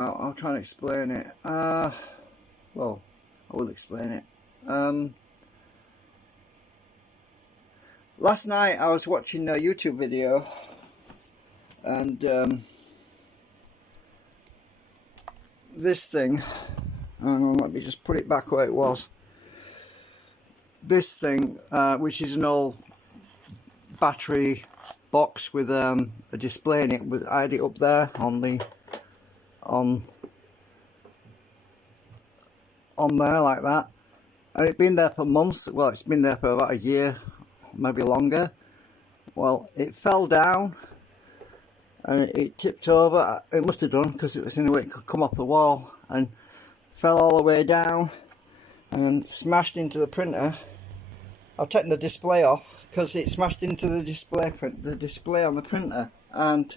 I'll try and explain it. Well, I will explain it. Last night I was watching a YouTube video, and this thing, hang on, let me just put it back where it was. This thing, which is an old battery box with a display in it, I had it up there on there like that, and it's been there for months. Well, it's been there for about a year, maybe longer. Well, it fell down and it tipped over. It must have done, because it was in a way it could come off the wall, and fell all the way down and smashed into the printer. I've taken the display off because it smashed into the display on the printer, and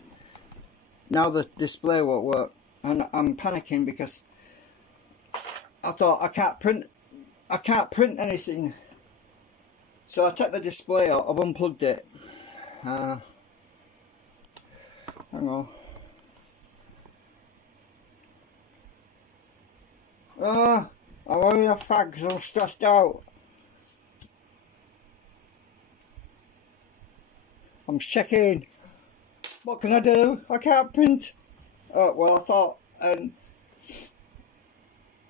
now the display won't work, and I'm panicking because I thought I can't print anything. So I took the display out, I've unplugged it. Hang on. I'm having a fag because I'm stressed out. I'm checking. What can I do? I can't print. Oh, well, I thought, and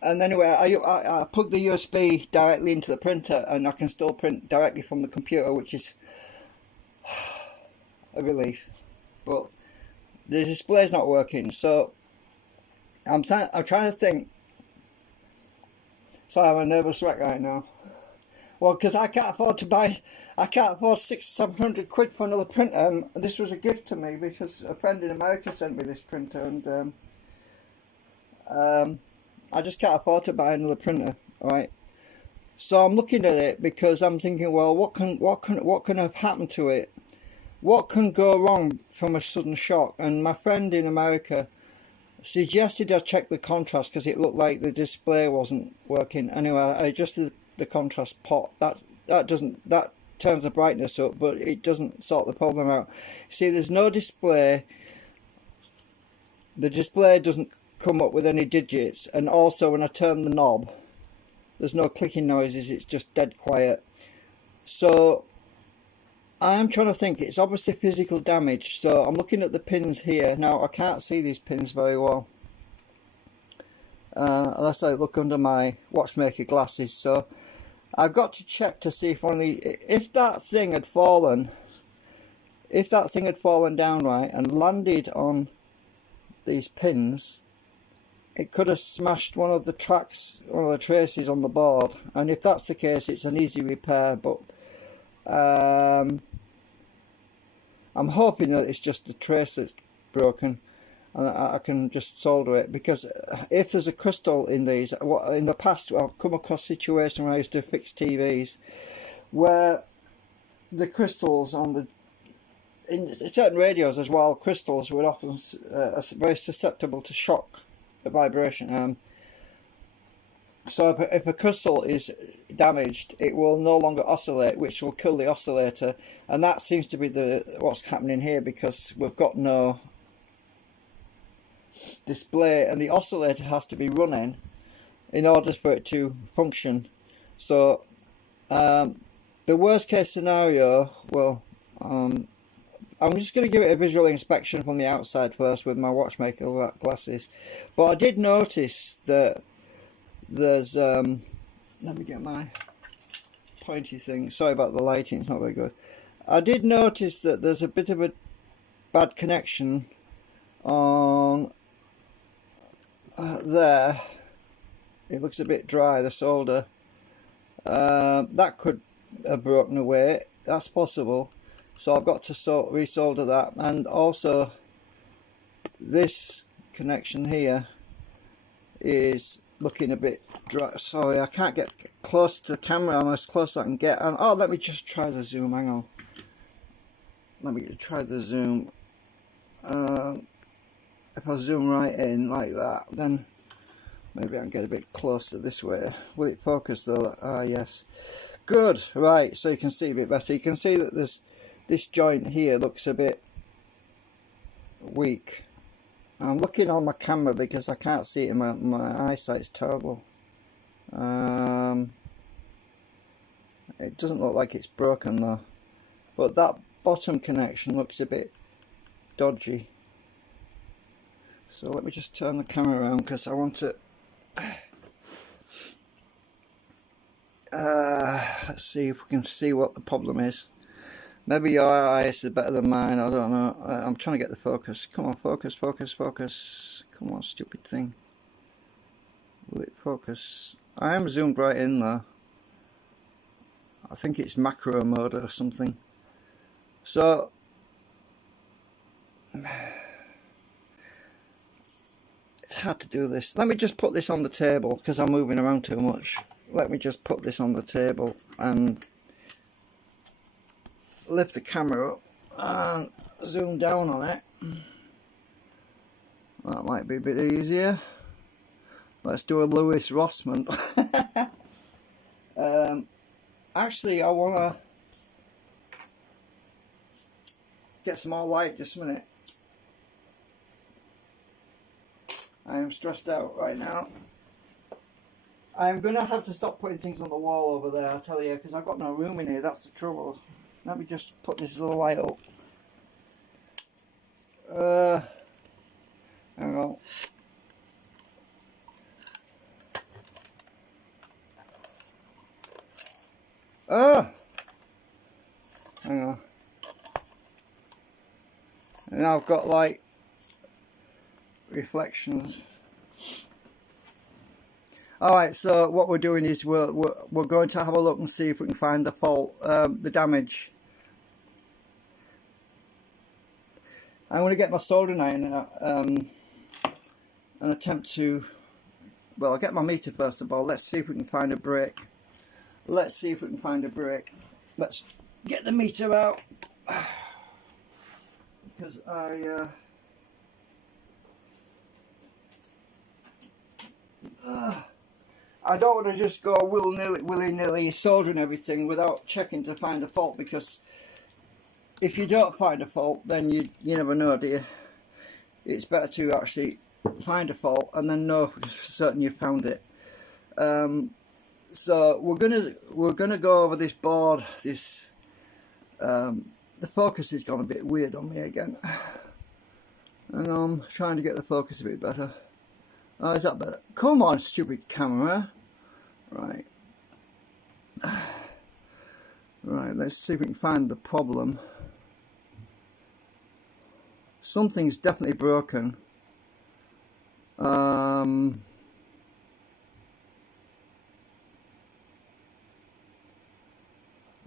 anyway, I plugged the USB directly into the printer, and I can still print directly from the computer, which is a relief. But the display's not working, so I'm trying to think. Sorry, I'm a nervous wreck right now. Well, because I can't afford 600-700 quid for another printer. This was a gift to me because a friend in America sent me this printer, and I just can't afford to buy another printer, right? So I'm looking at it because I'm thinking, well, what can have happened to it? What can go wrong from a sudden shock? And my friend in America suggested I check the contrast because it looked like the display wasn't working. Anyway, I adjusted the contrast pot. That turns the brightness up, but it doesn't sort the problem out. See, there's no display. The display doesn't come up with any digits, and also when I turn the knob, there's no clicking noises. It's just dead quiet. So I'm trying to think. It's obviously physical damage. So I'm looking at the pins here now. I can't see these pins very well unless I look under my watchmaker glasses. So I've got to check to see if that thing had fallen down right and landed on these pins, it could have smashed one of the traces on the board. And if that's the case, it's an easy repair, but I'm hoping that it's just the trace that's broken and I can just solder it, because if there's a crystal in these, in the past I've come across situations where I used to fix TVs where the crystals in certain radios as well, crystals were often very susceptible to shock, vibration. So if a crystal is damaged, it will no longer oscillate, which will kill the oscillator, and that seems to be what's happening here, because we've got no display and the oscillator has to be running in order for it to function. So the worst case scenario, well, I'm just going to give it a visual inspection from the outside first with my watchmaker glasses. But I did notice that there's let me get my pointy thing. Sorry about the lighting, it's not very good. I did notice that there's a bit of a bad connection on there. It looks a bit dry, the solder. That could have broken away. That's possible. So I've got to resolder that. And also this connection here is looking a bit dry. Sorry, I can't get close to the camera. I'm as close as I can get. And oh, let me just try the zoom. Hang on. Let me try the zoom. If I zoom right in like that, then maybe I can get a bit closer this way. Will it focus though? Ah, yes. Good. Right, so you can see a bit better. You can see that this joint here looks a bit weak. I'm looking on my camera because I can't see it and my eyesight's terrible. It doesn't look like it's broken though, but that bottom connection looks a bit dodgy. So let me just turn the camera around because I want to let's see if we can see what the problem is. Maybe your eyes are better than mine, I don't know. I'm trying to get the focus. Come on, focus, focus, focus. Come on, stupid thing. Will it focus? I am zoomed right in there. I think it's macro mode or something. So it's hard to do this. Let me just put this on the table because I'm moving around too much. Let me just put this on the table and lift the camera up and zoom down on it. That might be a bit easier. Let's do a Lewis Rossman. Actually, I want to get some more light just a minute. I am stressed out right now. I'm going to have to stop putting things on the wall over there, I tell you, because I've got no room in here, that's the trouble. Let me just put this little light up. Hang on. Hang on. And now I've got like reflections. Alright, so what we're doing is we're going to have a look and see if we can find the fault, the damage. I'm going to get my soldering iron and attempt to, well, I'll get my meter first of all. Let's see if we can find a break. Let's see if we can find a break. Let's get the meter out. Because I don't want to just go willy-nilly soldering everything without checking to find the fault, because if you don't find a fault, then you never know, do you? It's better to actually find a fault and then know for certain you found it. So we're gonna go over this board. This the focus has gone a bit weird on me again, and I'm trying to get the focus a bit better. Oh, is that better? Come on, stupid camera. Right. Right, let's see if we can find the problem. Something's definitely broken.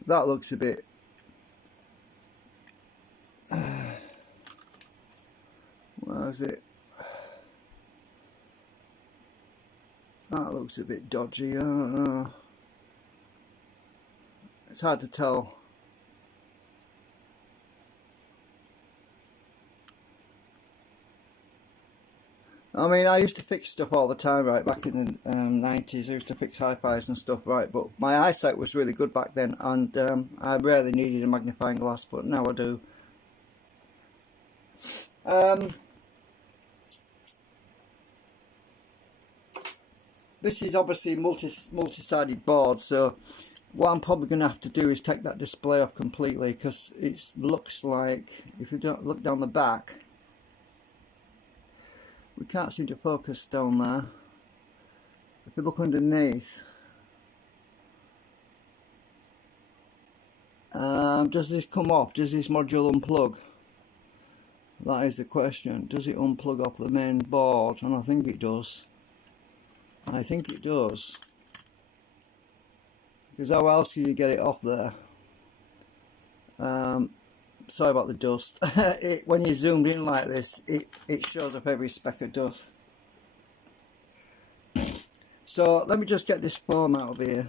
That looks a bit... where is it? That looks a bit dodgy. I don't know. It's hard to tell. I mean, I used to fix stuff all the time, right, back in the 90s. I used to fix hi-fis and stuff, right, but my eyesight was really good back then, and I rarely needed a magnifying glass, but now I do. This is obviously multi-sided board, so what I'm probably going to have to do is take that display off completely, because it looks like, if you don't look down the back, we can't seem to focus down there. If you look underneath, does this come off? Does this module unplug? That is the question. Does it unplug off the main board? And I think it does. I think it does. Because how else can you get it off there? Sorry about the dust. When you zoomed in like this, it shows up every speck of dust. So let me just get this foam out of here.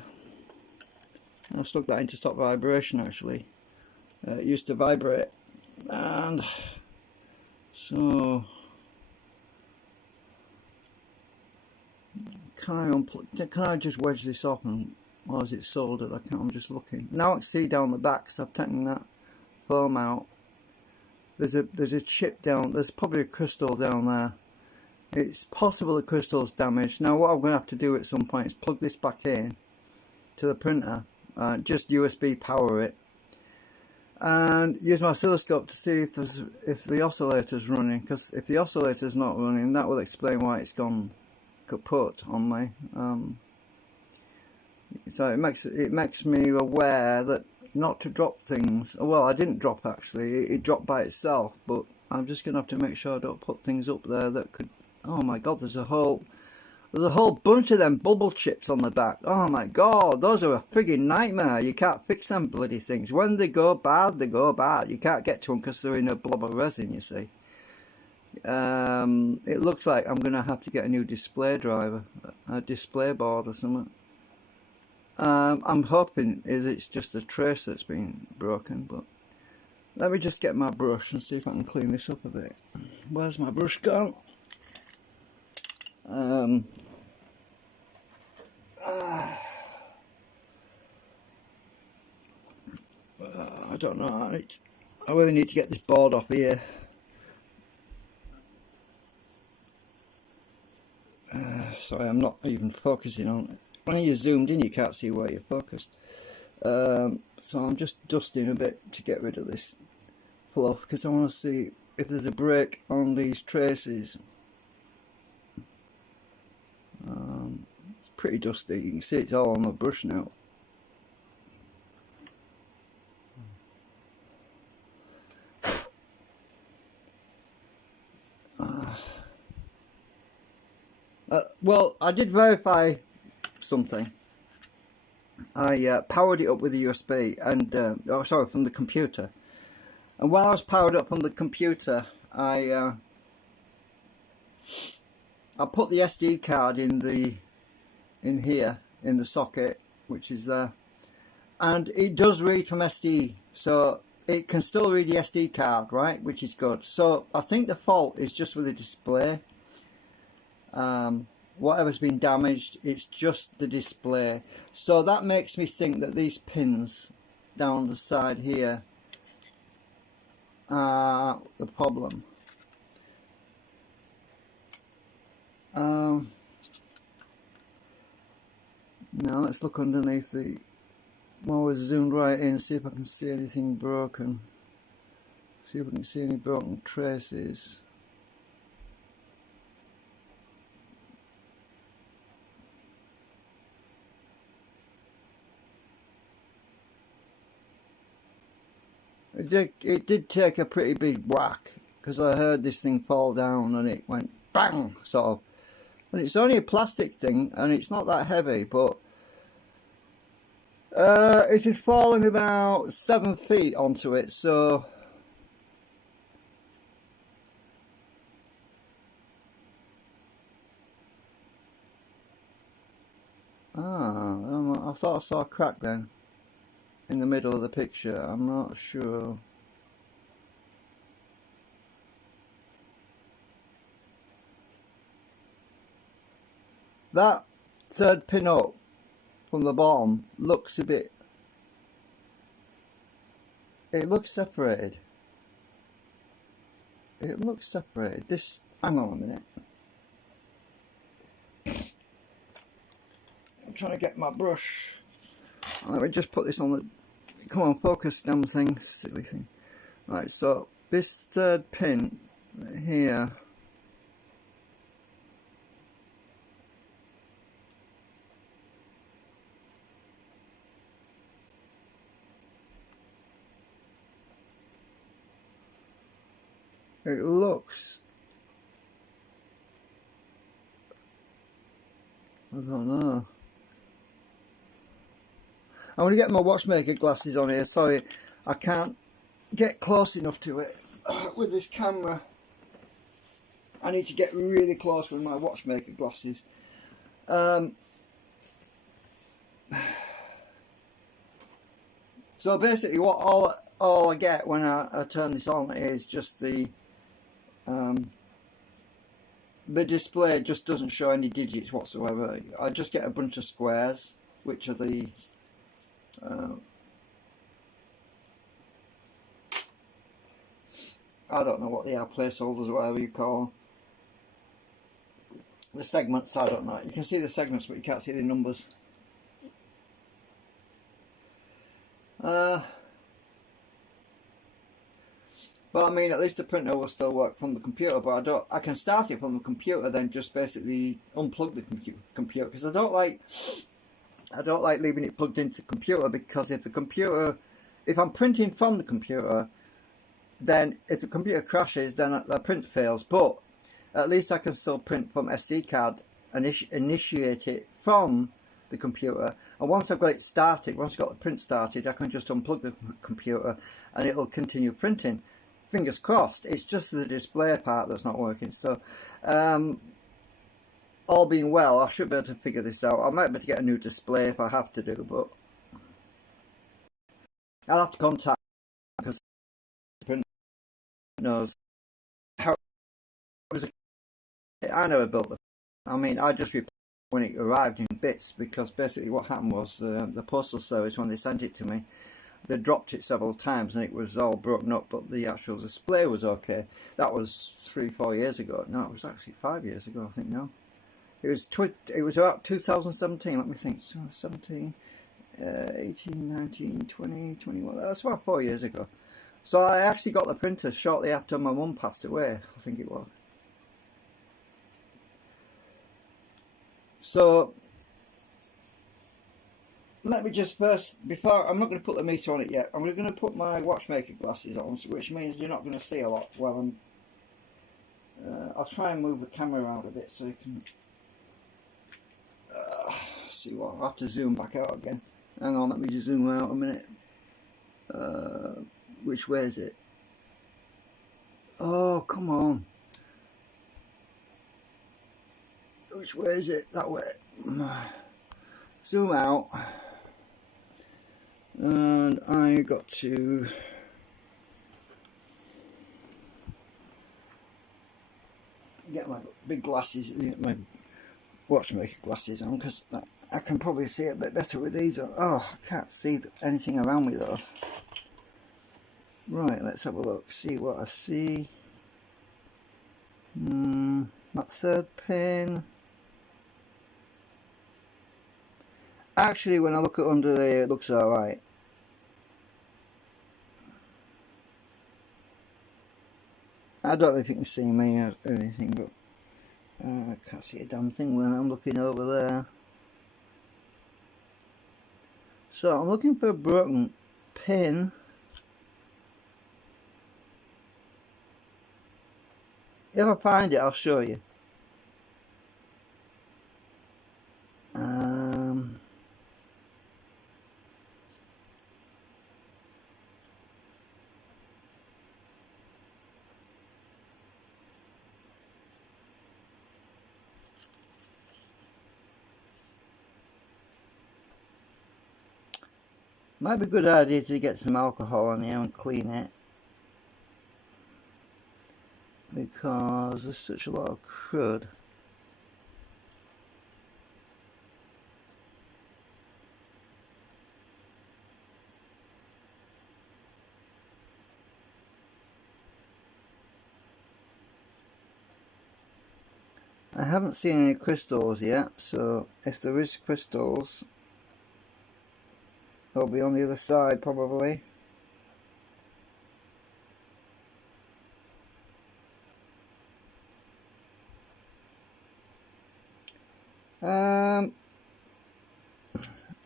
I've stuck that in to stop vibration actually. It used to vibrate, and so can I unplug? Can I just wedge this off, and or is it soldered? I can't. I'm just looking now. I can see down the back, so I've taken that foam out. there's a chip down, there's probably a crystal down there. It's possible the crystal's damaged. Now what I'm going to have to do at some point is plug this back in to the printer, just USB power it, and use my oscilloscope to see if the oscillator's running, because if the oscillator's not running, that will explain why it's gone kaput on me. So it makes me aware that not to drop things. Well, I didn't drop actually, it dropped by itself, but I'm just going to have to make sure I don't put things up there that could... Oh my god, there's a whole bunch of them bubble chips on the back. Oh my god, those are a friggin' nightmare. You can't fix them bloody things. When they go bad, they go bad. You can't get to them because they're in a blob of resin, you see. It looks like I'm going to have to get a new display driver, a display board or something. I'm hoping it's just a trace that's been broken, but let me just get my brush and see if I can clean this up a bit. Where's my brush gone? I don't know. I really need to get this board off here. Sorry, I'm not even focusing on it. When you're zoomed in, you can't see where you're focused. So I'm just dusting a bit to get rid of this fluff, because I want to see if there's a break on these traces. It's pretty dusty. You can see it's all on the brush now. Well, I did verify something. I powered it up with a USB and from the computer. And while I was powered up from the computer, I put the SD card in here in the socket, which is there, and it does read from SD, so it can still read the SD card, right, which is good. So I think the fault is just with the display. Whatever's been damaged, it's just the display. So that makes me think that these pins down the side here are the problem. Now let's look underneath the... Well, we're zoomed right in, see if I can see anything broken. See if we can see any broken traces. It did take a pretty big whack, because I heard this thing fall down and it went bang, sort of. And it's only a plastic thing and it's not that heavy, but it had fallen about 7 feet onto it, so I thought I saw a crack then in the middle of the picture. I'm not sure. That third pin up from the bottom looks a bit... It looks separated. It looks separated. This... Hang on a minute. I'm trying to get my brush. Let me just put this on the... Come on, focus, damn thing. Silly thing. Right, so this third pin here... It looks... I don't know. I'm going to get my watchmaker glasses on here. Sorry, I can't get close enough to it with this camera. I need to get really close with my watchmaker glasses. So basically, what all I get when I turn this on is just the display just doesn't show any digits whatsoever. I just get a bunch of squares, which are the I don't know what they are, placeholders or whatever you call them. The segments, I don't know. You can see the segments, but you can't see the numbers. But I mean, at least the printer will still work from the computer. But I can start it from the computer, then just basically unplug the computer, because I don't like leaving it plugged into the computer, because if I'm printing from the computer, then if the computer crashes, then the print fails. But at least I can still print from SD card and initiate it from the computer. And once I've got it started, once I've got the print started, I can just unplug the computer and it'll continue printing. Fingers crossed. It's just the display part that's not working. So all being well, I should be able to figure this out. I might be able to get a new display if I have to do, but I'll have to contact, because the printer knows how it was. I never built it. I mean, I just replaced it when it arrived in bits, because basically what happened was the postal service, when they sent it to me, they dropped it several times and it was all broken up, but the actual display was okay. That was 3-4 years ago. No, it was actually 5 years ago, I think now. It was about 2017, let me think. So 17, 18, 19, 20, 21. That's about 4 years ago. So I actually got the printer shortly after my mum passed away, I think it was. So let me just first, I'm not going to put the meter on it yet. I'm going to put my watchmaker glasses on, which means you're not going to see a lot while I'm. I'll try and move the camera around a bit so you can see what. I'll have to zoom back out again. Hang on, let me just zoom out a minute. Which way is it? Oh, come on. Which way is it? That way. Zoom out. And I got to get my big glasses, my watchmaker glasses on, because I can probably see a bit better with these on. Oh, I can't see anything around me though. Right, let's have a look, see what I see. That third pin. Actually, when I look at under there, it looks alright. I don't know if you can see me or anything, but I can't see a damn thing when I'm looking over there. So I'm looking for a broken pin. If I find it, I'll show you. Might be a good idea to get some alcohol on here and clean it, because there's such a lot of crud. I haven't seen any crystals yet, so if there is crystals, they'll be on the other side probably.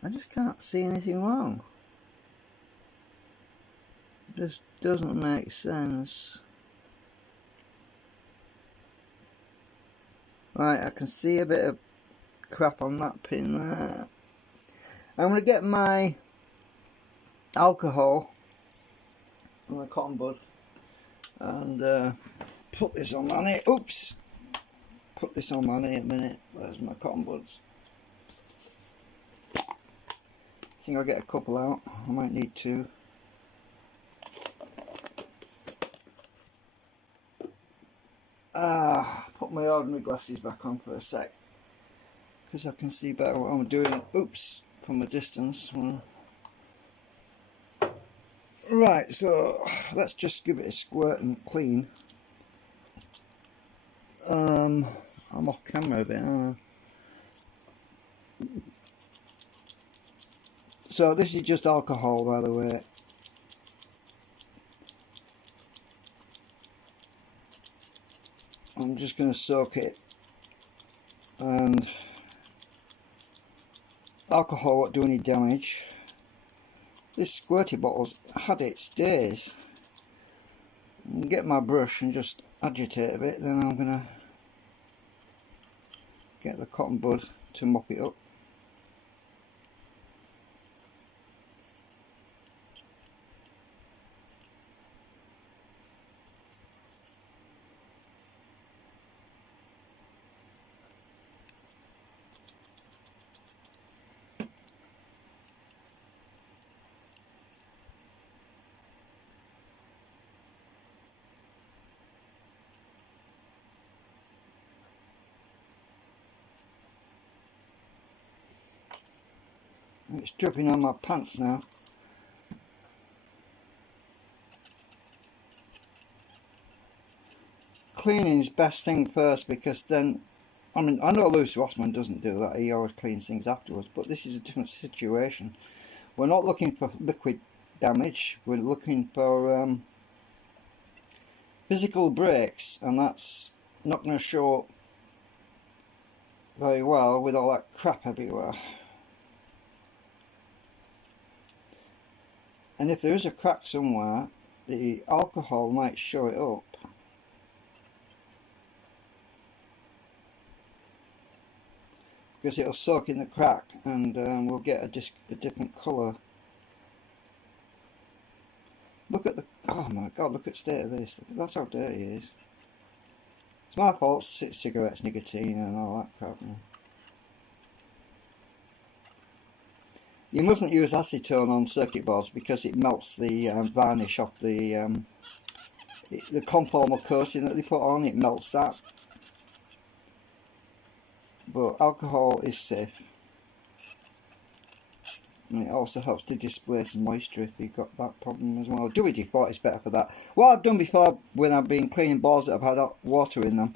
I just can't see anything wrong. It just doesn't make sense. Right, I can see a bit of crap on that pin there. I'm going to get my alcohol and my cotton bud and put this on my knee. Oops! Put this on my knee a minute. Where's my cotton buds? I think I'll get a couple out. I might need two. Put my ordinary glasses back on for a sec, because I can see better what I'm doing. Oops, from a distance. Right, so let's just give it a squirt and clean. I'm off camera a bit, aren't I? So this is just alcohol, by the way. I'm just going to soak it, and alcohol won't do any damage. This squirty bottle's had its days. I'll get my brush and just agitate a bit, then I'm going to get the cotton bud to mop it up. It's dripping on my pants now. Cleaning is best thing first, because then, I mean, I know Lewis Rossman doesn't do that, he always cleans things afterwards, but this is a different situation. We're not looking for liquid damage, we're looking for physical breaks, and that's not going to show up very well with all that crap everywhere. And if there is a crack somewhere, the alcohol might show it up. Because it'll soak in the crack, and we'll get a different colour. Look at the, oh my god, look at the state of this. That's how dirty it is. It's my fault, cigarettes, nicotine and all that crap. You mustn't use acetone on circuit boards because it melts the varnish off the conformal coating that they put on, it melts that. But alcohol is safe. And it also helps to displace moisture if you've got that problem as well. WD-40 is better for that. What I've done before when I've been cleaning boards that have had water in them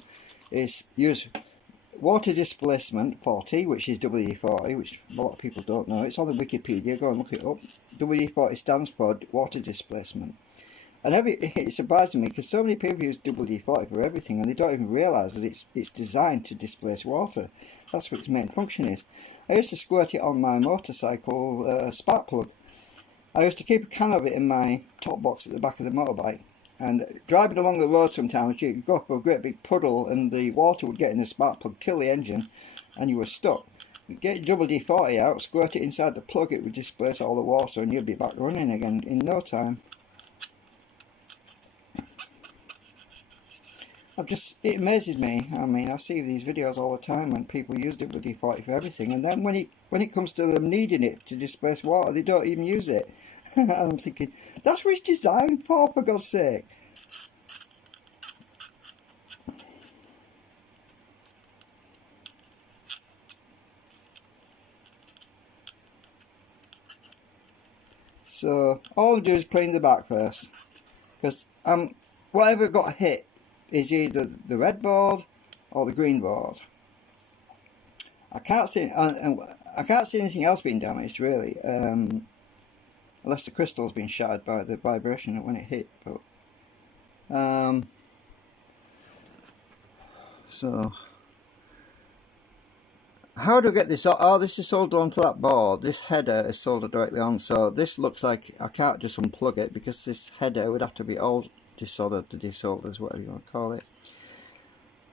is use water displacement 40, which is WD-40, which a lot of people don't know. It's on the Wikipedia, go and look it up. WD-40 stands for water displacement. And it surprises me because so many people use WD-40 for everything and they don't even realise that it's designed to displace water. That's what its main function is. I used to squirt it on my motorcycle spark plug. I used to keep a can of it in my top box at the back of the motorbike, and driving along the road sometimes you could go for a great big puddle and the water would get in the spark plug, kill the engine, and you were stuck. You get WD-40 out, squirt it inside the plug, it would displace all the water and you'd be back running again in no time. It amazes me. I mean, I see these videos all the time when people use WD-40 for everything, and then when it comes to them needing it to displace water, they don't even use it. And I'm thinking, that's what it's designed for God's sake. So all I do is clean the back first, because whatever got hit is either the red board or the green board. I can't see anything else being damaged really, unless the crystal's been shattered by the vibration when it hit. But so how do I get this? Oh, this is soldered onto that board. This header is soldered directly on, so this looks like I can't just unplug it because this header would have to be all desoldered, to desolder, whatever you want to call it.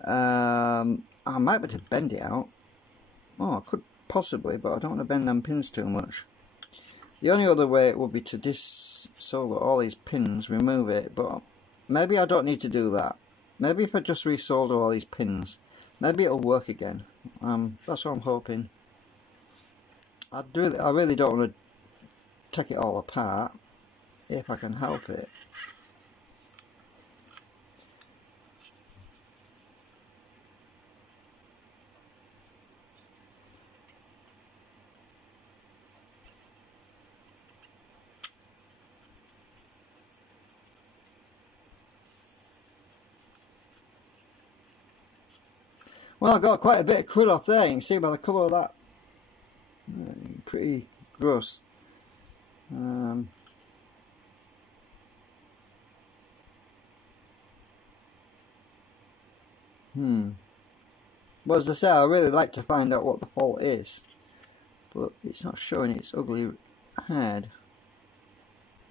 I might be able to bend it out. Oh, I could possibly, but I don't want to bend them pins too much. The only other way it would be to desolder all these pins, remove it, but maybe I don't need to do that. Maybe if I just resolder all these pins, maybe it'll work again. That's what I'm hoping. I really don't want to take it all apart if I can help it. Well, I got quite a bit of crud off there. You can see by the colour of that. Pretty gross. Well, as I say, I really like to find out what the fault is, but it's not showing its ugly head.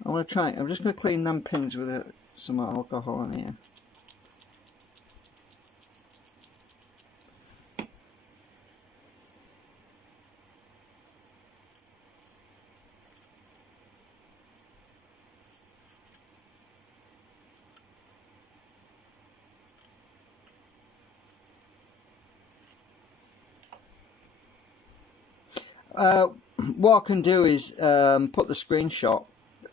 I want to try. I'm just going to clean them pins with some alcohol in here. What I can do is put the screenshot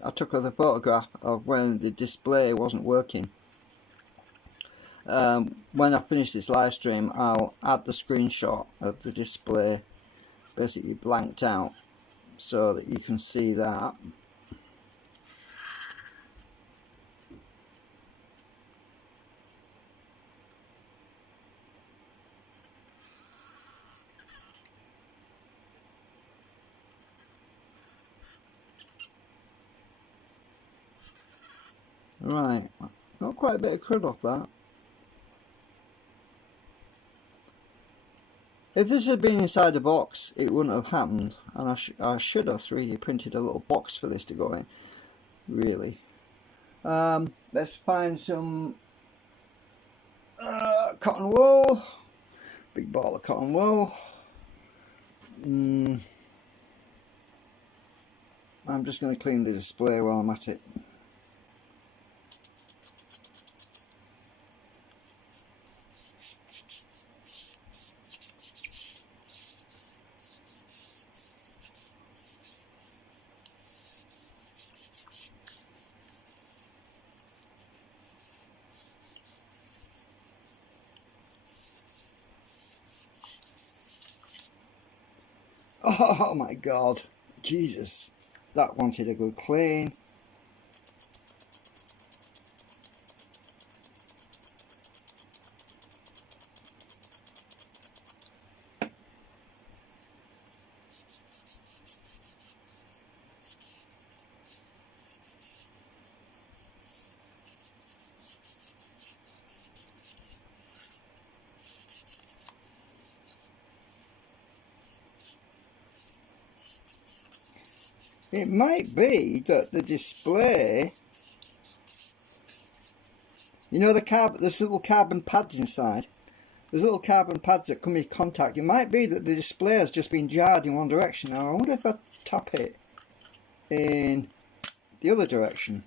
I took of the photograph of when the display wasn't working. When I finish this live stream, I'll add the screenshot of the display basically blanked out so that you can see that. Right, got quite a bit of crud off that. If this had been inside a box, it wouldn't have happened, and I should have 3D printed a little box for this to go in, really. Let's find some cotton wool, big ball of cotton wool. I'm just going to clean the display while I'm at it. Oh my god, Jesus, that wanted a good clean. It might be that the display, you know, there's little carbon pads inside. There's little carbon pads that come in contact. It might be that the display has just been jarred in one direction. Now I wonder if I tap it in the other direction.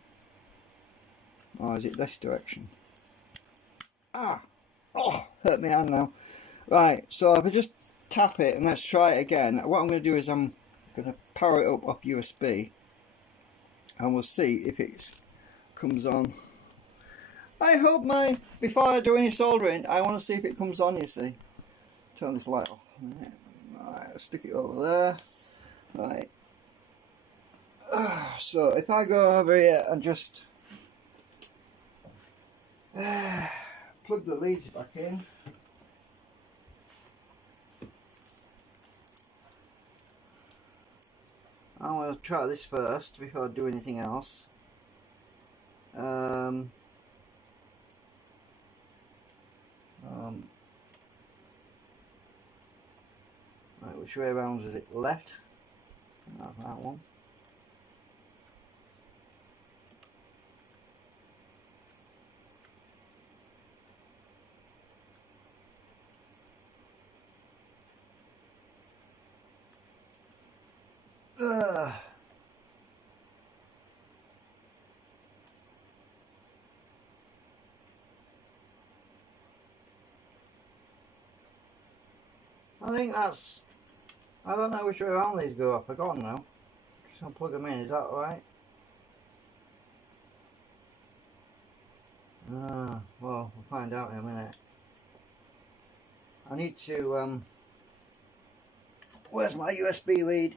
Or is it this direction? Ah! Oh, hurt my hand now. Right, so if I just tap it and let's try it again. What I'm going to do is I'm going to power it up off USB and we'll see if it comes on. I hope before I do any soldering, I want to see if it comes on, you see. Turn this light off. Right, I'll stick it over there. Right. So if I go over here and just plug the leads back in. I want to try this first before I do anything else. Right, which way around is it? Left? That's that one. I think that's, I don't know which way around these go, I've forgotten now. Just gonna plug them in, is that alright? Well, we'll find out in a minute. I need to, where's my USB lead?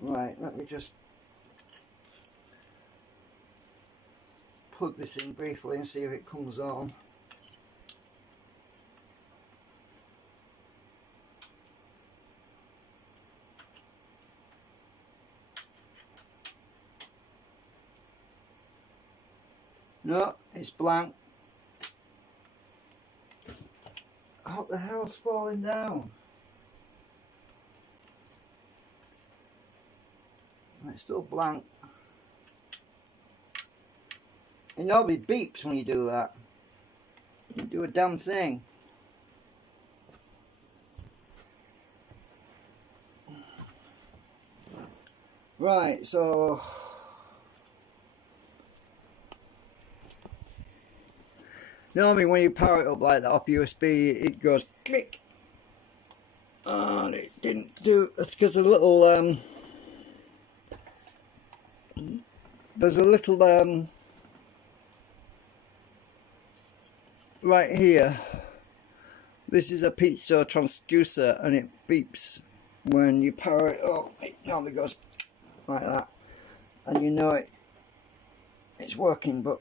Right, let me just plug this in briefly and see if it comes on. No, it's blank. What the hell's falling down? It's still blank. You know it beeps when you do that. You do a damn thing. Right, so normally when you power it up like that off USB, it goes click. And it didn't do. It's because a little there's a little right here. This is a piezo transducer, and it beeps when you power it up. It normally goes like that, and you know it's working. But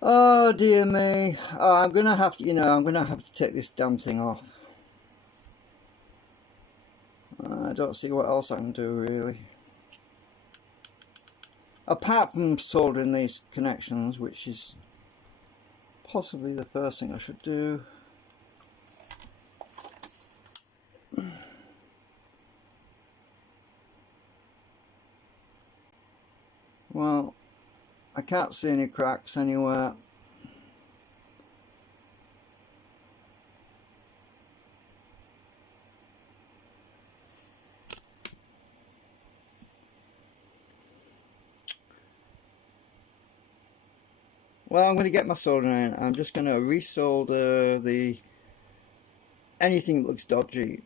oh dear me, oh, I'm gonna have to, I'm gonna have to take this damn thing off. I don't see what else I can do really, apart from soldering these connections, which is possibly the first thing I should do. Well, I can't see any cracks anywhere. Well, I'm going to get my soldering iron. I'm just going to resolder anything that looks dodgy.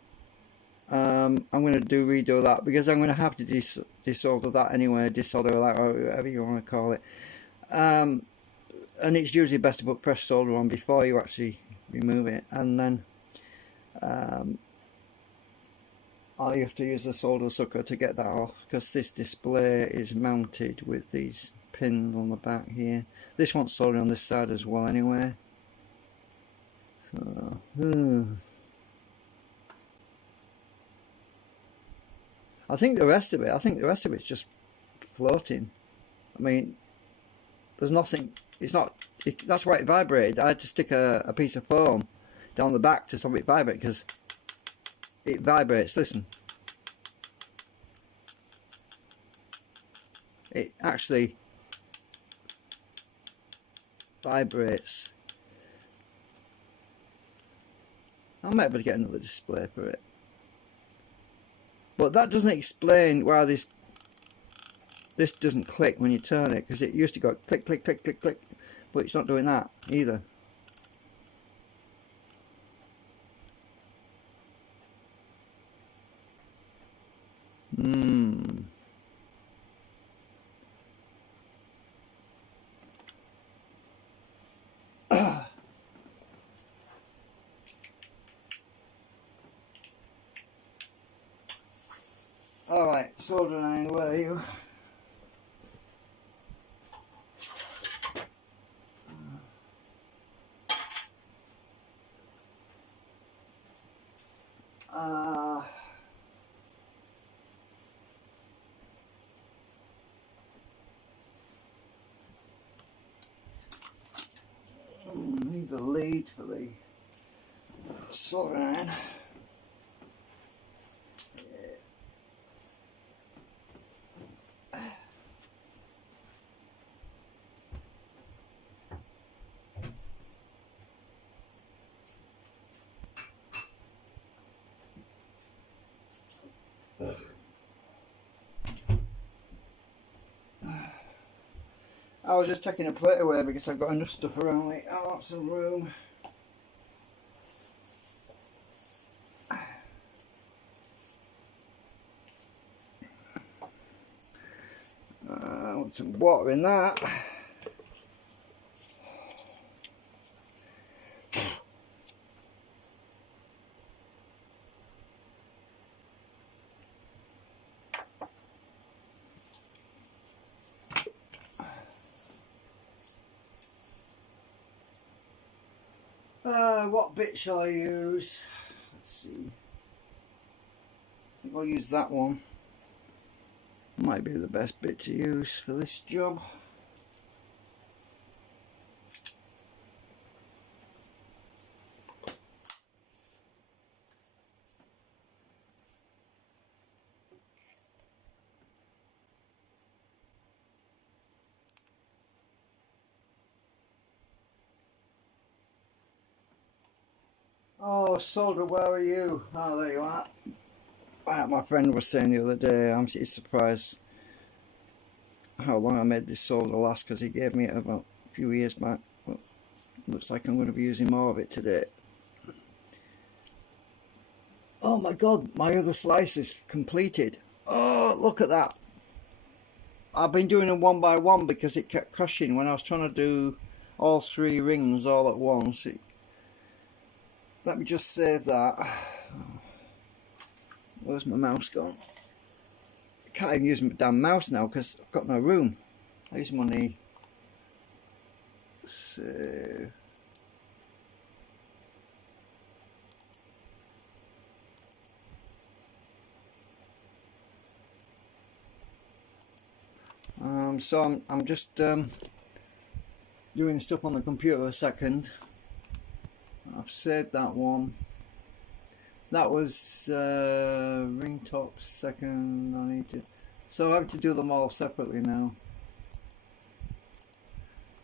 I'm going to redo that, because I'm going to have to desolder that anyway, desolder that, or whatever you want to call it. And it's usually best to put press solder on before you actually remove it, and then you have to use a solder sucker to get that off, because this display is mounted with these pins on the back here. This wants soldering on this side as well anyway. So, I think the rest of it's just floating. I mean, there's nothing, that's why it vibrated. I had to stick a piece of foam down the back to stop it vibrate, because it vibrates. Listen, it actually vibrates. I might be able to get another display for it, but that doesn't explain why this doesn't click when you turn it, because it used to go click click click click click, but it's not doing that either. Alright, soldering iron, where are you? Need the lead for the soldering iron. I was just taking a plate away because I've got enough stuff around me. I want some room. I want some water in that. What bit shall I use? Let's see. I think I'll use that one. Might be the best bit to use for this job. Oh, solder, where are you? Oh, there you are. My friend was saying the other day, I'm surprised how long I made this solder last, because he gave me it about a few years back. But looks like I'm going to be using more of it today. Oh my god, my other slice is completed. Oh, look at that. I've been doing them one by one because it kept crashing when I was trying to do all 3 rings all at once. Let me just save that. Where's my mouse gone? I can't even use my damn mouse now because I've got no room. I use my knee. Save. So I'm just doing stuff on the computer a second. I've saved that one. That was ring top second. I need to, so I have to do them all separately now.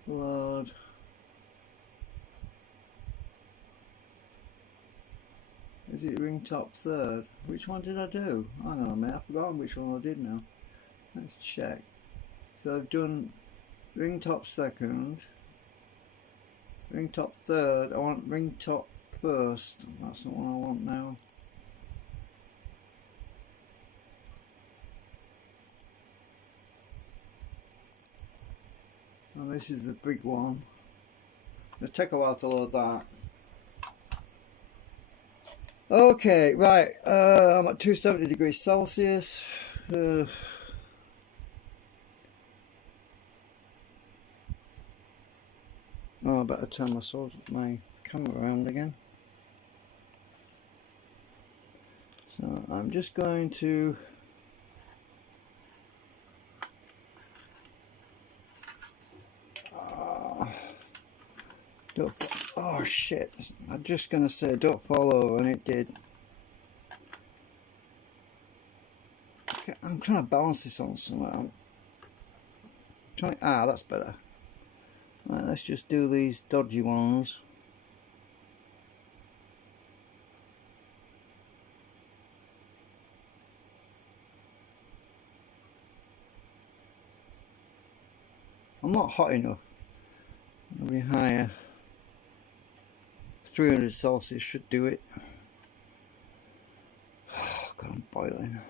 Load. Is it ring top third? Which one did I do? Hang on a minute, I've forgotten which one I did now. Let's check. So I've done ring top second, ring top third. I want ring top first. That's not what I want now. And this is the big one. It'll take a while to load that. Okay, right. I'm at 270 degrees Celsius. Oh, I better turn my camera around again. So I'm just going to oh shit, I'm just gonna say don't fall over, and it did. Okay, I'm trying to balance this on somewhere. That's better. Right, let's just do these dodgy ones. I'm not hot enough. It'll be higher. 300 Celsius should do it. Oh god, I'm boiling.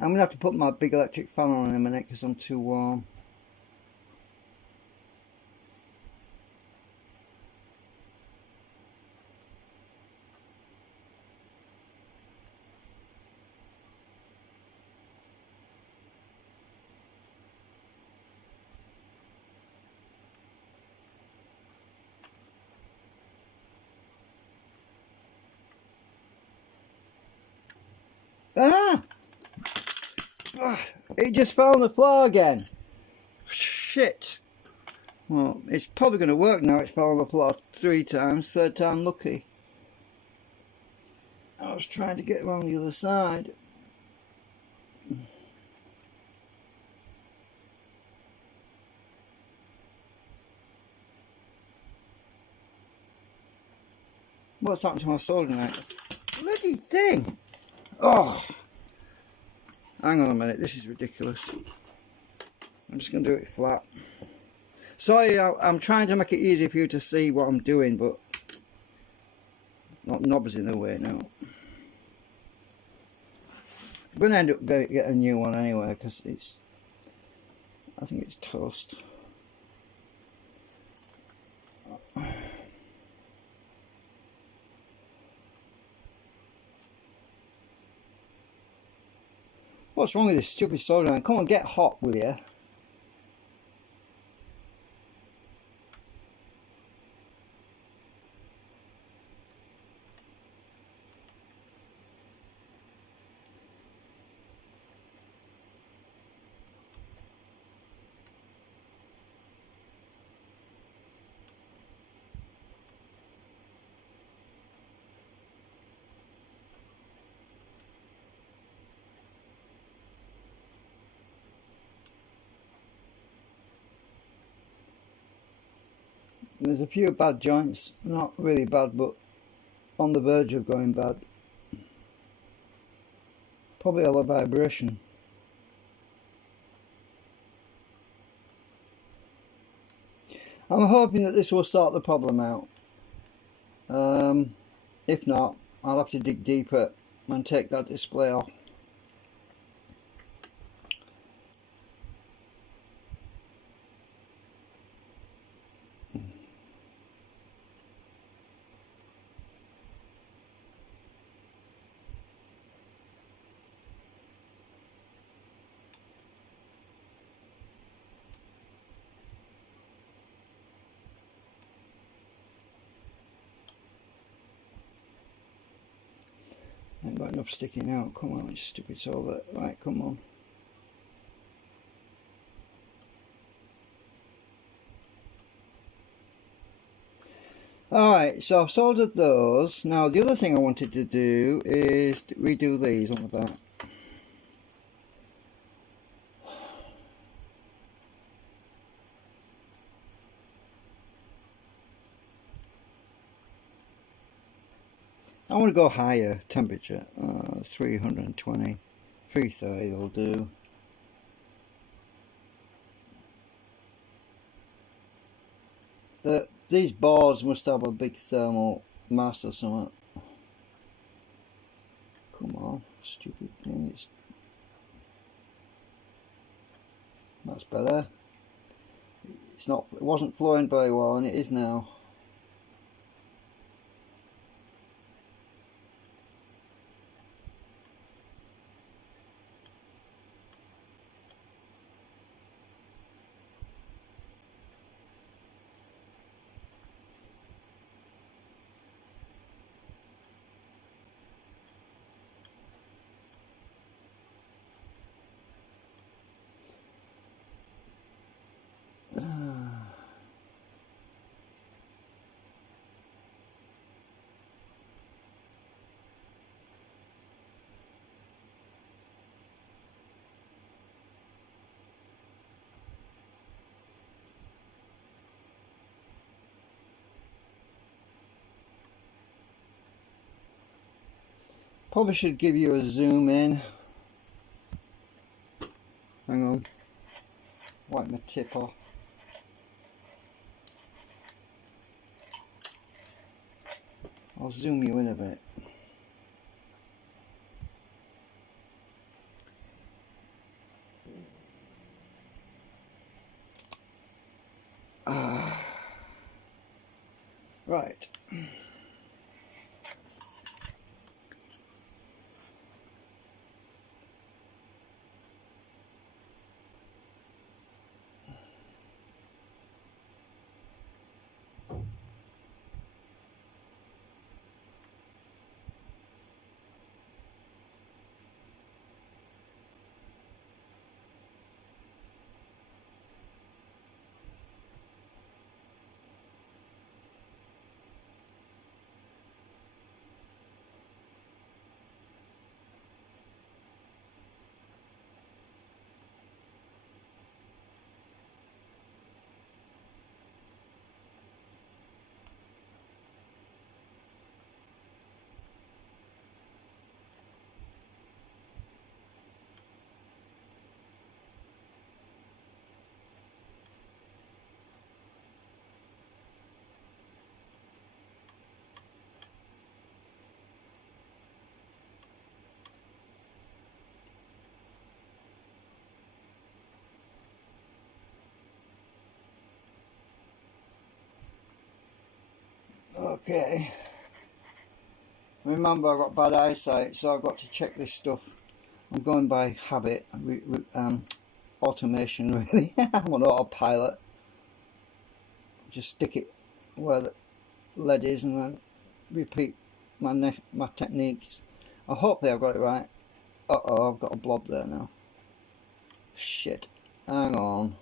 I'm gonna have to put my big electric fan on in a minute because I'm too warm. Ah! It just fell on the floor again. Shit. Well, it's probably going to work now. It fell on the floor 3 times. 3rd time lucky. I was trying to get around the other side. What's happened to my soldering iron? Bloody thing! Oh! Hang on a minute, this is ridiculous. I'm just going to do it flat. Sorry, I'm trying to make it easier for you to see what I'm doing, but not knobs in the way now. I'm going to end up get a new one anyway, because I think it's toast. What's wrong with this stupid soldering iron? Come on, get hot, will you? There's a few bad joints, not really bad, but on the verge of going bad. Probably all the vibration. I'm hoping that this will sort the problem out. If not, I'll have to dig deeper and take that display off. I ain't got enough sticking out. Come on, you stupid solder. Right, come on. Alright, so I've soldered those. Now the other thing I wanted to do is to redo these on the back. I want to go higher temperature, 320, 330 will do. These boards must have a big thermal mass or something. Come on, stupid thing. That's better. It wasn't flowing very well, and it is now. Probably should give you a zoom in. Hang on. Wipe my tip off. I'll zoom you in a bit. Right. Okay. Remember, I've got bad eyesight, so I've got to check this stuff. I'm going by habit, automation really. I'm on autopilot. Just stick it where the lead is and then repeat my techniques. Hopefully I've got it right. Uh-oh, I've got a blob there now. Shit. Hang on.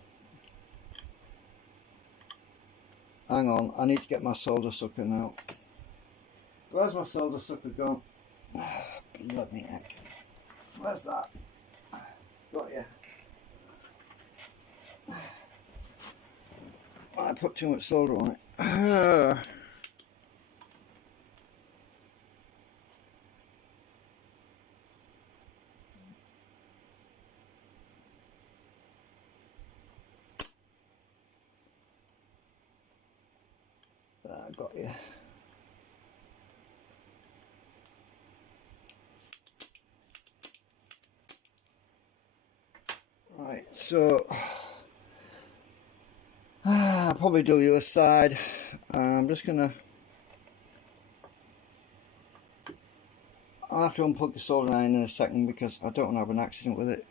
Hang on, I need to get my solder sucker now. Where's my solder sucker gone? Let me heck. Where's that? Got you. I put too much solder on it. I got you. Right, so I'll probably do the other side. I'm just gonna. I'll have to unplug the soldering iron in a second because I don't want to have an accident with it.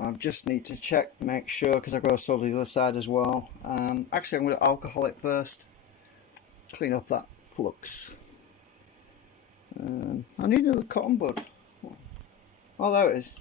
I just need to check, make sure, because I've got to solder the other side as well. Actually, I'm going to alcohol it first. Clean up that flux. I need another cotton bud. Oh, there it is.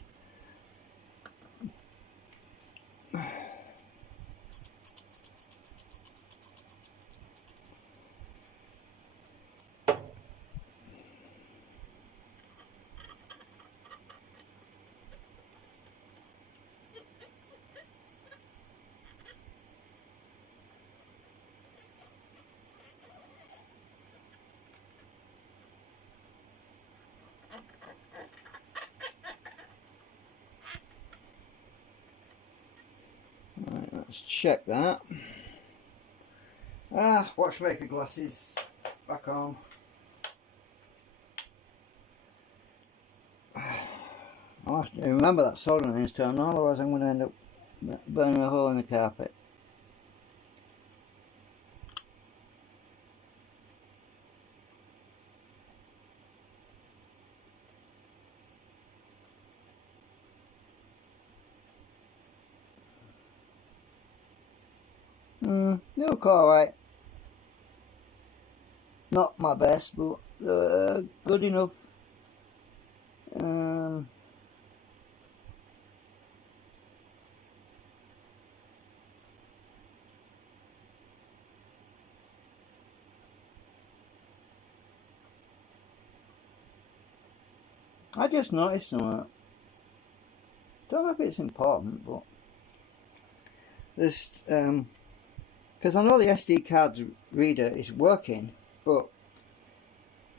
Right, let's check that. Watchmaker glasses back on. I have to remember that soldering iron's turned on, otherwise I'm going to end up burning a hole in the carpet. They look alright. Not my best, but good enough. I just noticed something. Don't know if it's important, but this because I know the SD card's reader is working, but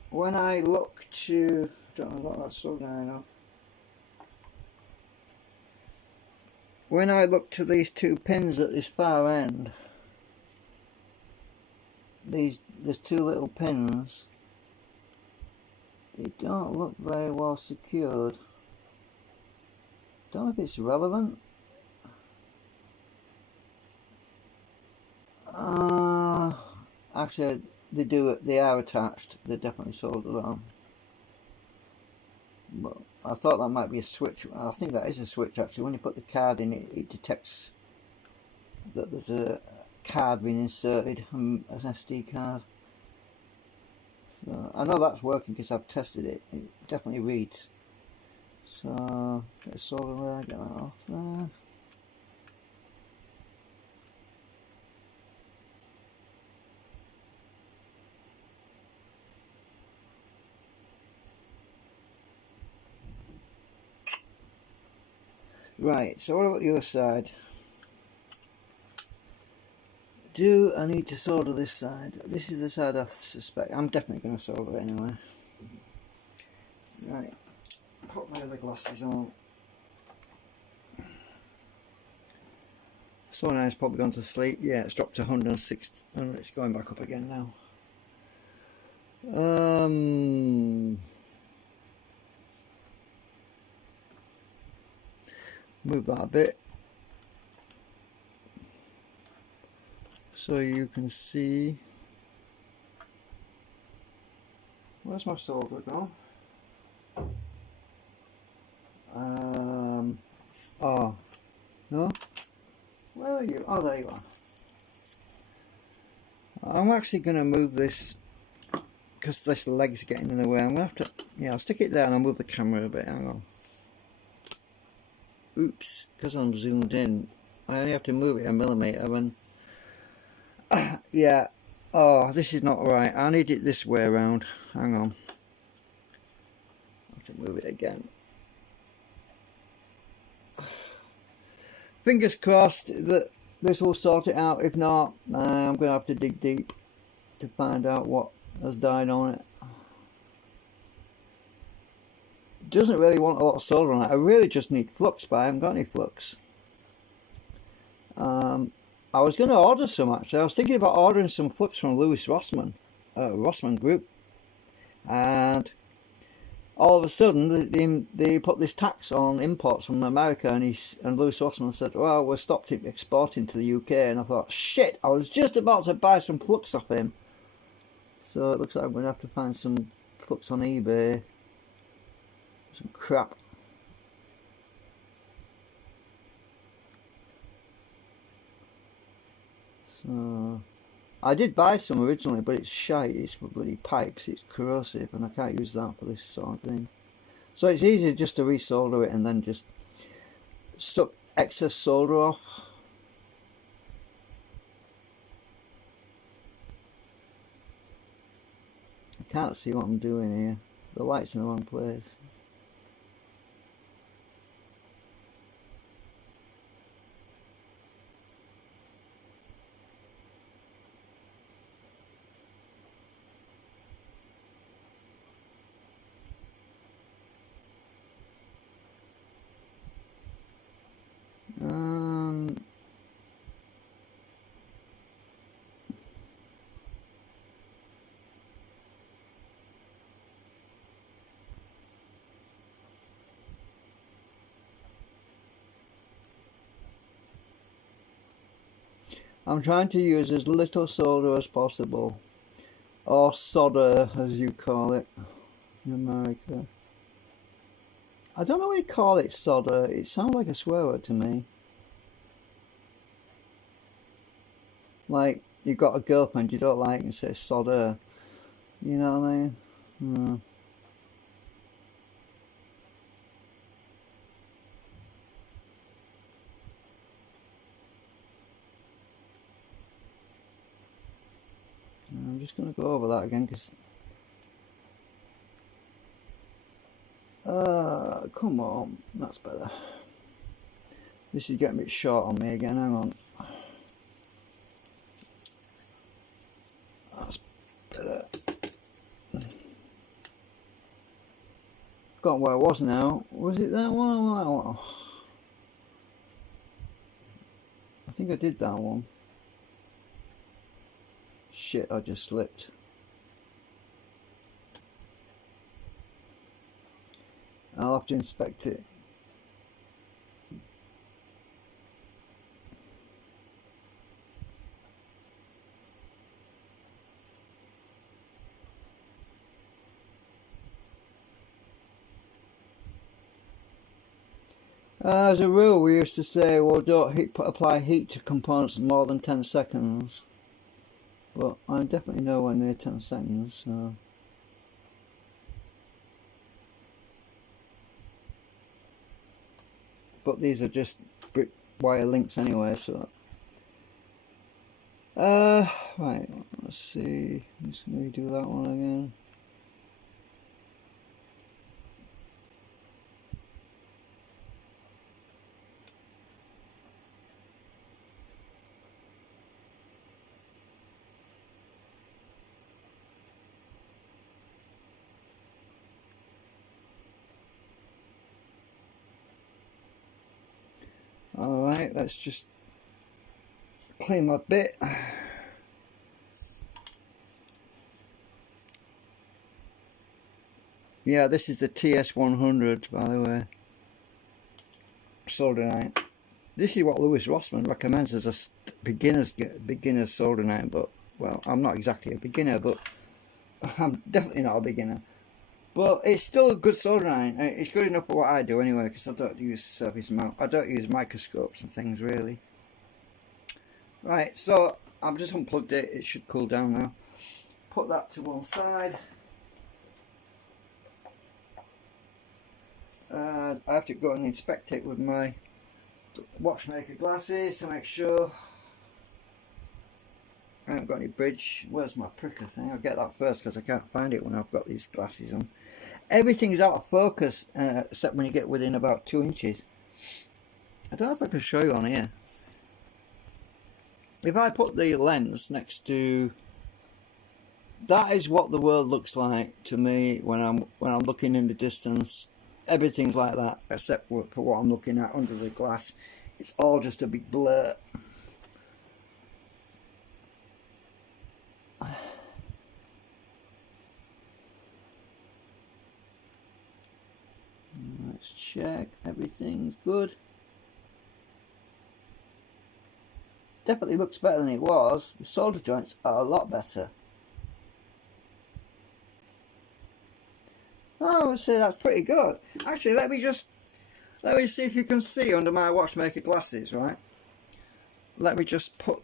when I look to, I don't know what that's soldering iron off. When I look to these two pins at this far end, there's two little pins. They don't look very well secured. Don't know if it's relevant. Actually, they are attached. They're definitely soldered on. But I thought that might be a switch. I think that is a switch actually. When you put the card in, it detects that there's a card being inserted as an SD card. So I know that's working because I've tested it. It definitely reads. So get a solder there, get that off there. Right, so what about the other side? Do I need to solder this side? This is the side I suspect. I'm definitely going to solder it anyway. Right, put my other glasses on. Someone else probably gone to sleep. Yeah, it's dropped to 106. Oh, it's going back up again now. Move that a bit so you can see. Where's my solder gone? Oh no, where are you? Oh, there you are. I'm actually going to move this because this leg's getting in the way. I'm going to have to, yeah, I'll stick it there and I'll move the camera a bit. Hang on. Oops, because I'm zoomed in, I only have to move it a millimetre when. Yeah, oh, this is not right. I need it this way around. Hang on. I have to move it again. Fingers crossed that this will sort it out. If not, I'm going to have to dig deep to find out what has died on it. It doesn't really want a lot of solder on it. I really just need flux, but I haven't got any flux. I was going to order some, actually. I was thinking about ordering some flux from Lewis Rossmann, Rossmann Group. And all of a sudden, they put this tax on imports from America, and Lewis Rossmann said, well, we've stopped exporting to the UK. And I thought, shit, I was just about to buy some flux off him. So it looks like I'm going to have to find some flux on eBay. Some crap. So I did buy some originally, but it's shite. It's for bloody pipes. It's corrosive, and I can't use that for this sort of thing. So it's easier just to resolder it and then just suck excess solder off. I can't see what I'm doing here. The light's in the wrong place. I'm trying to use as little solder as possible, or solder as you call it in America. I don't know what you call it, solder. It sounds like a swear word to me. Like you've got a girlfriend you don't like and say solder. You know what I mean? I'm just going to go over that again because come on, that's better. This is getting a bit short on me again. Hang on. That's better. Forgotten where I was now. Was it that one or that one? I think I did that one. Shit, I just slipped. I'll have to inspect it. As a rule, we used to say, well, don't apply heat to components more than 10 seconds. But I'm definitely nowhere near 10 seconds, so... But these are just brick wire links anyway, so... right, let's see. I'm just going to redo that one again. Alright, let's just clean my bit. Yeah, this is the TS100, by the way. Solderite. This is what Lewis Rossmann recommends as a beginner's solderite, but, well, I'm not exactly a beginner, but I'm definitely not a beginner. But it's still a good solderite. It's good enough for what I do anyway, because I don't use surface mount. I don't use microscopes and things really. Right, so I've just unplugged it. It should cool down now. Put that to one side. I have to go and inspect it with my watchmaker glasses to make sure I haven't got any bridge. Where's my pricker thing? I'll get that first because I can't find it when I've got these glasses on. Everything's out of focus except when you get within about 2 inches. I don't know if I can show you on here. if I put the lens next to, that is what the world looks like to me when I'm looking in the distance. Everything's like that except for what I'm looking at under the glass. It's all just a big blur. Let's check everything's good. Definitely looks better than it was. The solder joints are a lot better. Oh, I would say that's pretty good. Actually, let me see if you can see under my watchmaker glasses, right? Let me just put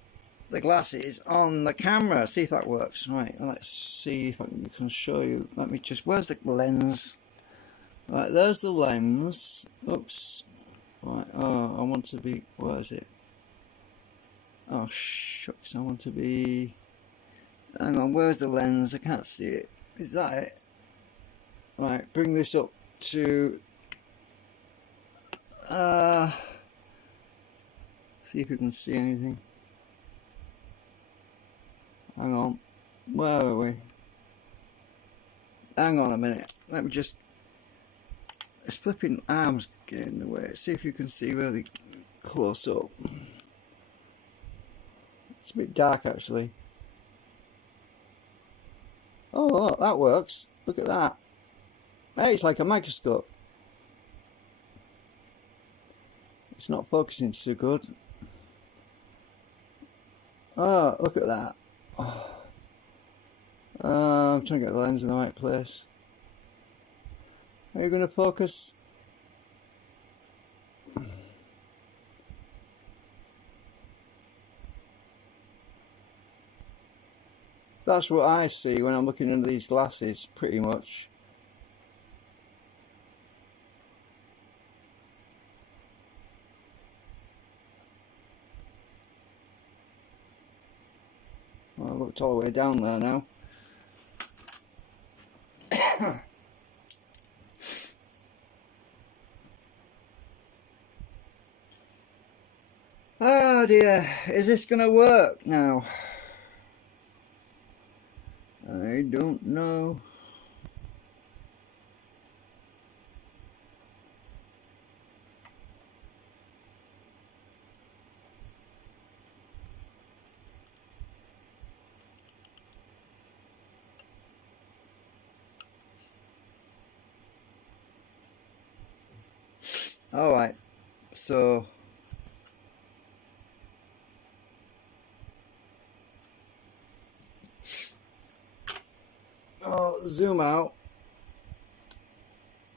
the glasses on the camera, see if that works. Right, let's see if I can show you. Let me just, where's the lens? Right, there's the lens. Oops. Right, oh, I want to be, where is it? Oh, shucks, I want to be, hang on, where's the lens? I can't see it. Is that it? Right, bring this up to, see if you can see anything. Hang on, where are we? Hang on a minute, let me just, this flipping arm's getting in the way. See if you can see really close up. It's a bit dark actually. Oh look, that works. Look at that. Hey, it's like a microscope. It's not focusing so good. Oh, look at that. Oh. I'm trying to get the lens in the right place. Are you going to focus? That's what I see when I'm looking under these glasses, pretty much. Well, I looked all the way down there now. Oh dear, is this going to work now? I don't know. Alright, so zoom out.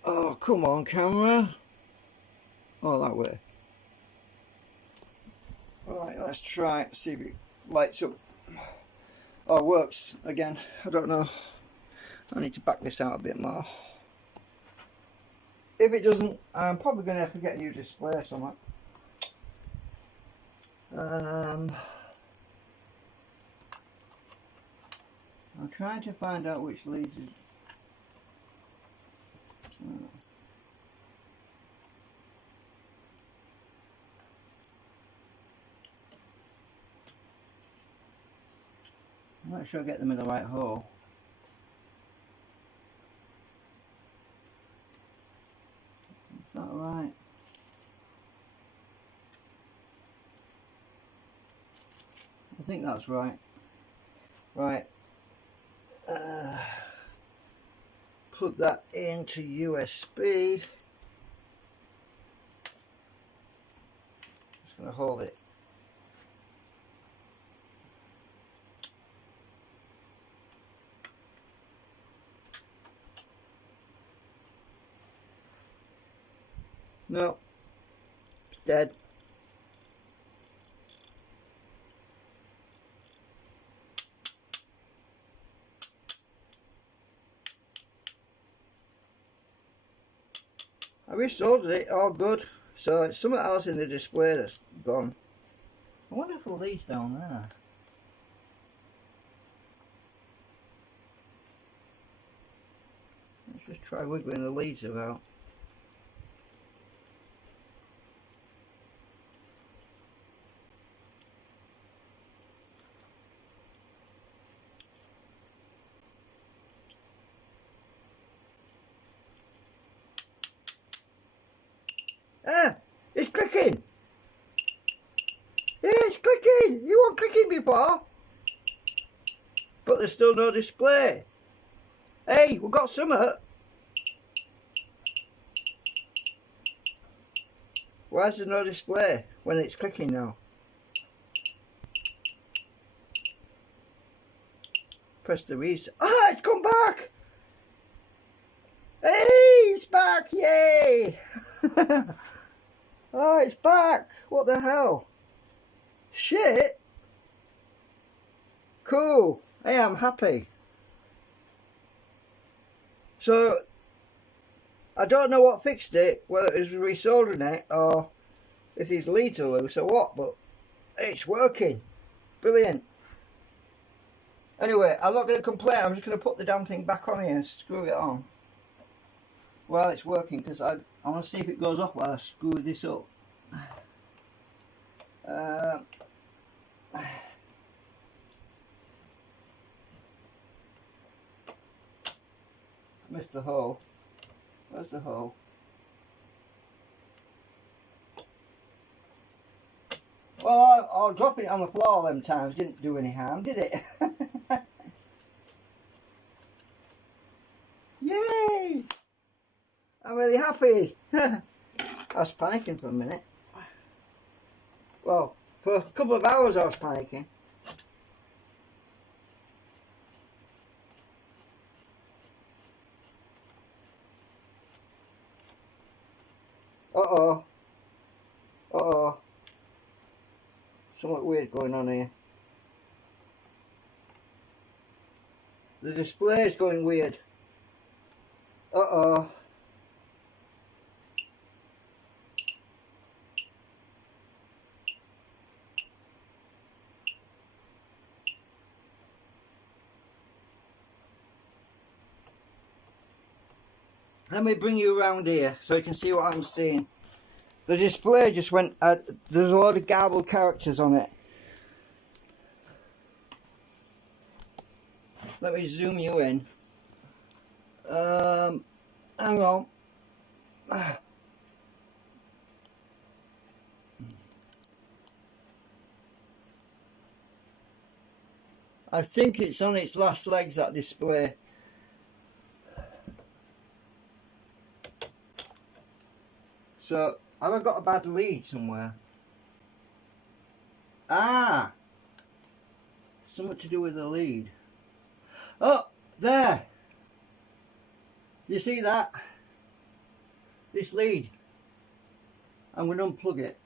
Oh, come on, camera. Oh, that way. Alright, let's try it, see if it lights up. Oh, it works again. I don't know. I need to back this out a bit more. If it doesn't, I'm probably going to have to get a new display or something. I'm trying to find out which leads is. I'm not sure I get them in the right hole. Is that right? I think that's right. Right. Plug that into USB. Just going to hold it. No, it's dead. I resoldered it, all good. So it's something else in the display that's gone. I wonder if the lead's down there. Let's just try wiggling the leads about. It's clicking. Yeah, it's clicking. You weren't clicking before. But there's still no display. Hey, we've got summer. Why is there no display when it's clicking now? Press the reset. Ah, it's come back! Hey, it's back! Yay! Oh, it's back! What the hell? Shit! Cool. Hey, I'm happy. So, I don't know what fixed it, whether it was resoldering it or if these leads are loose or what, but it's working. Brilliant. Anyway, I'm not going to complain. I'm just going to put the damn thing back on here and screw it on while it's working, because I want to see if it goes off while I screw this up. Missed the hole. Where's the hole? Well, I'll drop it on the floor them times. Didn't do any harm, did it? Yay! I'm really happy. I was panicking for a minute. Well, for a couple of hours I was panicking. Uh-oh. Uh-oh. Something weird going on here. The display is going weird. Uh-oh. Let me bring you around here so you can see what I'm seeing. The display just went, there's a lot of garbled characters on it. Let me zoom you in. Hang on. I think it's on its last legs, that display. So, have I got a bad lead somewhere? Ah! Something to do with the lead. Oh, there! You see that? This lead. I'm going to unplug it.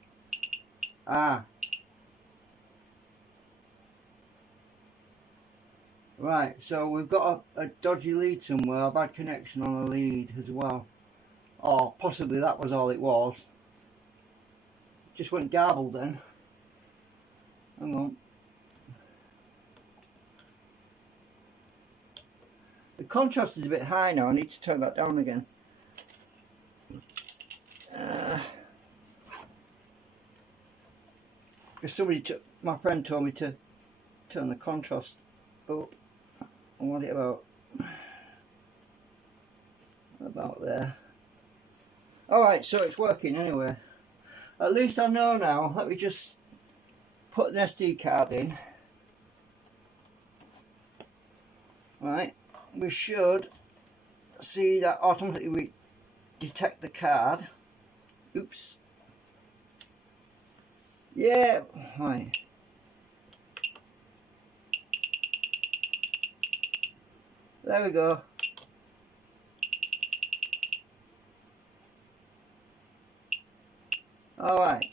Ah. Right, so we've got a dodgy lead somewhere, a bad connection on a lead as well. Or possibly that was all it was. Just went garbled then. Hang on. The contrast is a bit high now, I need to turn that down again. Because my friend told me to turn the contrast up. I want it about there. Alright, so it's working anyway. At least I know now. Let me just put an SD card in. Right, we should see that automatically we detect the card. Oops. Yeah, right. There we go. Alright.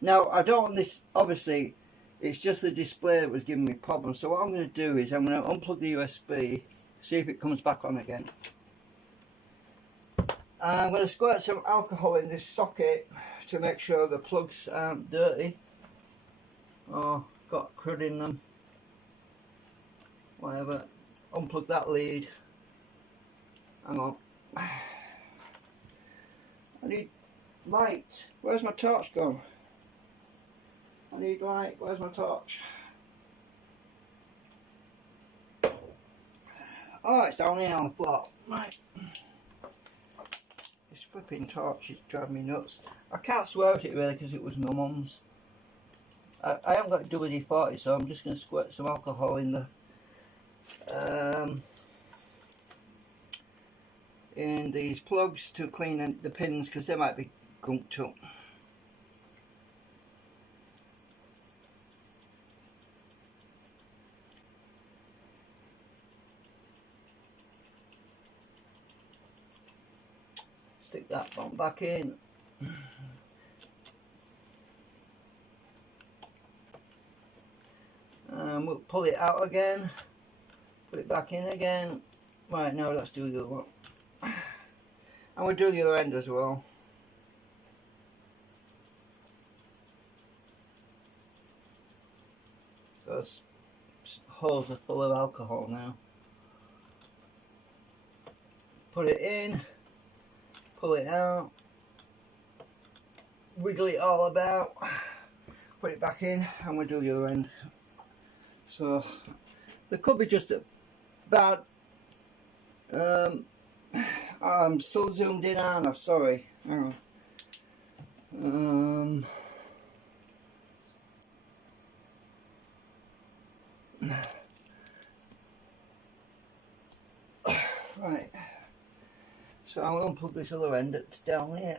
Now, I don't want this, obviously, it's just the display that was giving me problems. So what I'm going to do is I'm going to unplug the USB, see if it comes back on again. I'm going to squirt some alcohol in this socket to make sure the plugs aren't dirty or got crud in them. Whatever. Unplug that lead. Hang on. I need light. Where's my torch gone? I need light. Where's my torch? Oh, it's down here on the floor. Right. This flipping torch is driving me nuts. I can't swear at it really because it was my mum's. I haven't got WD-40, so I'm just going to squirt some alcohol in these plugs to clean the pins because they might be gunked up. Stick that one back in. We'll pull it out again, put it back in again. Right, now let's do the other one. And we'll do the other end as well. Those holes are full of alcohol now. Put it in, pull it out, wiggle it all about, put it back in, and we'll do the other end. So there could be just about I'm still zoomed in, aren't I? Sorry. Hang on. Right. So I'm going to plug this other end that's down here.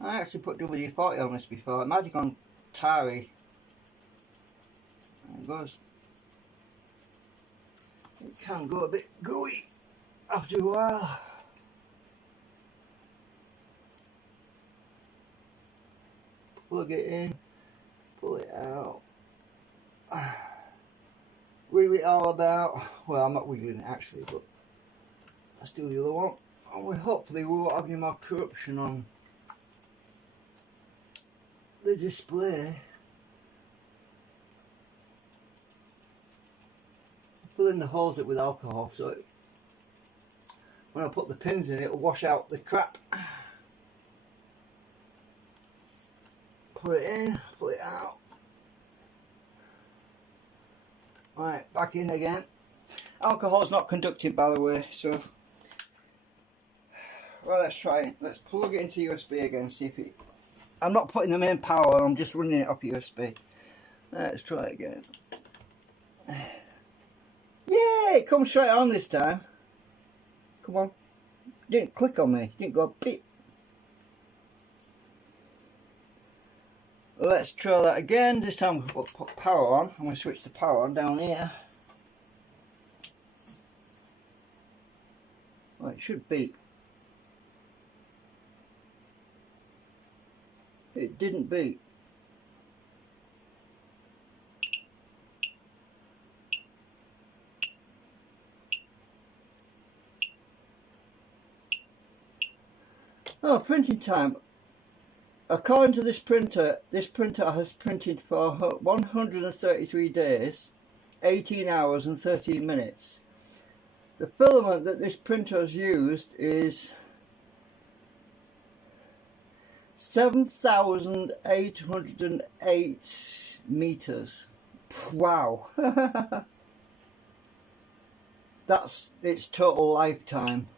I actually put WD-40 on this before. It might have gone tarry. There it goes. It can go a bit gooey after a while. Plug it in, pull it out, wiggle it all about. Well, I'm not wiggling it actually, but let's do the other one. And hopefully we won't have any more corruption on the display. Fill in the holes with alcohol so when I put the pins in it'll wash out the crap. Pull it in, pull it out. Right, back in again. Alcohol's not conductive, by the way, so well, let's try it. Let's plug it into USB again, see if it. I'm not putting the main power, I'm just running it off USB. Let's try it again. Yay! It comes straight on this time. Come on. It didn't click on me. It didn't go beep. Let's try that again. This time we'll put power on. I'm going to switch the power on down here. Well, it should beep. It didn't beep. Oh, printing time. According to this printer has printed for 133 days, 18 hours and 13 minutes. The filament that this printer has used is 7,808 meters. Wow. That's its total lifetime.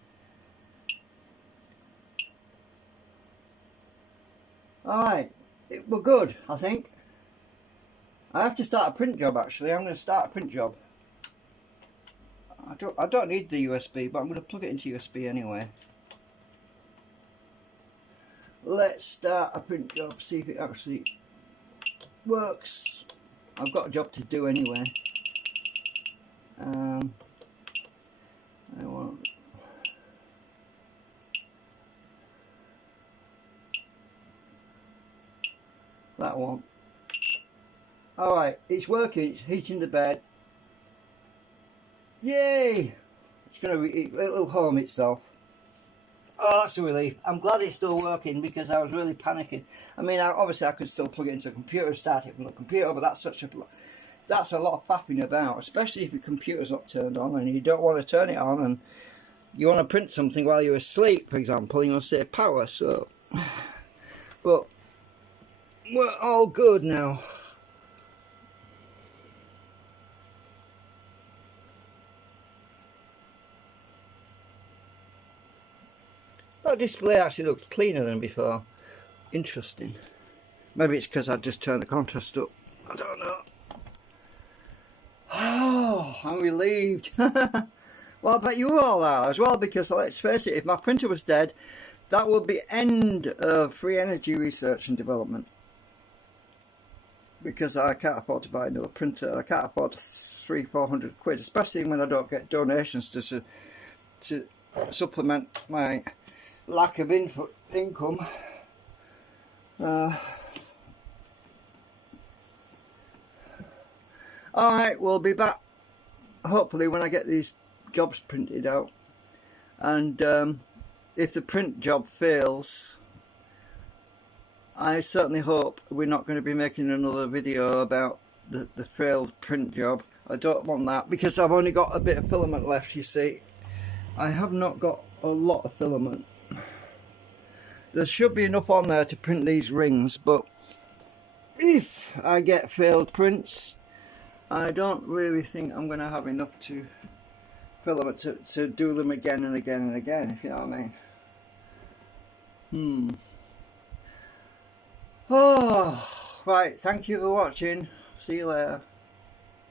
Alright, we're good, I think. I have to start a print job actually. I'm going to start a print job. I don't need the USB, but I'm going to plug it into USB anyway. Let's start a print job, see if it actually works. I've got a job to do anyway. I want that one. Alright, it's working, it's heating the bed. Yay! It'll home itself. Oh, that's a relief. I'm glad it's still working because I was really panicking. I mean, obviously I could still plug it into the computer and start it from the computer, but that's a lot of faffing about, especially if your computer's not turned on and you don't want to turn it on and you want to print something while you're asleep, for example, you want to save power, so. But we're all good now. That display actually looks cleaner than before. Interesting. Maybe it's because I just turned the contrast up. I don't know. Oh, I'm relieved. Well, I bet you all are as well, because let's face it, if my printer was dead, that would be end of free energy research and development. Because I can't afford to buy another printer. I can't afford 300-400 quid, especially when I don't get donations to supplement my lack of income. Alright, we'll be back hopefully when I get these jobs printed out, and if the print job fails, I certainly hope we're not going to be making another video about the failed print job. I don't want that, because I've only got a bit of filament left, you see. I have not got a lot of filament. There should be enough on there to print these rings, but if I get failed prints, I don't really think I'm going to have enough to filament to do them again and again and again, if you know what I mean. Oh, right, thank you for watching. See you later.